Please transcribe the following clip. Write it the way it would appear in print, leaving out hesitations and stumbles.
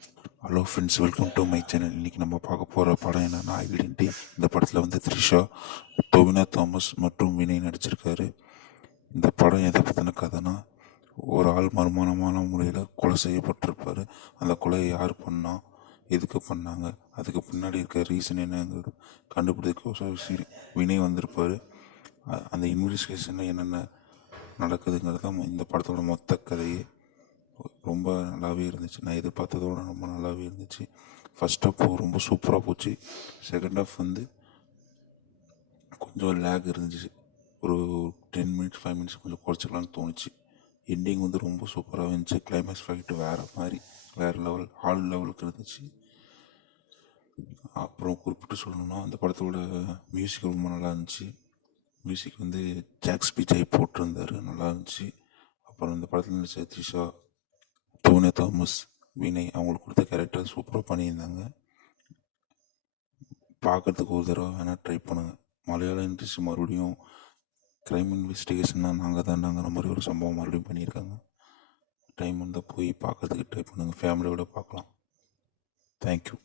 Hello friends, welcome to my channel. இன்றைக்கி நம்ம பார்க்க போகிற படம் என்னென்னா ஐடென்டி. இந்த படத்தில் வந்து த்ரிஷா, டொவினோ தாமஸ் மற்றும் வினய் நடிச்சிருக்காரு. இந்த படம் எதை பற்றின கதைனா, ஒரு ஆள் மர்மமான முறையில் கொலை செய்யப்பட்டிருப்பார். அந்த கொலையை யார் பண்ணா, எதுக்கு பண்ணாங்க, அதுக்கு பின்னாடி இருக்க ரீசன் என்னங்கிறது கண்டுபிடிக்க வினய் வந்திருப்பார். அந்த இன்வெஸ்டிகேஷனில் என்னென்ன நடக்குதுங்கிறது தான் இந்த படத்தோட மொத்த கதையே. ரொம்ப நல்லாவே இருந்துச்சு. நான் எதிர்பார்த்ததோட ரொம்ப நல்லாவே இருந்துச்சு. ஃபர்ஸ்ட் ஹாஃப் ரொம்ப சூப்பராக போச்சு. செகண்ட் ஹாஃப் வந்து கொஞ்சம் லேக் இருந்துச்சு. ஒரு 10 மினிட்ஸ் 5 மினிட்ஸ் கொஞ்சம் குறைச்சிக்கலான்னு தோணுச்சு. எண்டிங் வந்து ரொம்ப சூப்பராக இருந்துச்சு. கிளைமேக்ஸ் ஃபைட்டு வேறு மாதிரி, வேறு லெவல், ஆல் லெவலுக்கு இருந்துச்சு. அப்புறம் குறிப்பிட்டு சொல்லணும்னா, அந்த படத்தோட மியூசிக் ரொம்ப நல்லா இருந்துச்சு. மியூசிக் வந்து ஜாக்ஸ் பிஜாய் போட்டிருந்தார், நல்லா இருந்துச்சு. அப்புறம் இந்த படத்தில் நடிச்ச த்ரிஷா, டோனி தாமஸ், வினய் அவங்களுக்கு கொடுத்த கேரக்டர் சூப்பராக பண்ணியிருந்தாங்க. பார்க்குறதுக்கு ஒரு தடவை வேணால் ட்ரை பண்ணுங்கள். மலையாள இண்டஸ்ட்ரி மறுபடியும் க்ரைம் இன்வெஸ்டிகேஷன்னா நாங்கள் மாதிரி ஒரு சம்பவம் மறுபடியும் பண்ணியிருக்காங்க. டைம் வந்தால் போய் பார்க்குறதுக்கு ட்ரை பண்ணுங்கள். ஃபேமிலியோடு பார்க்கலாம். தேங்க்யூ.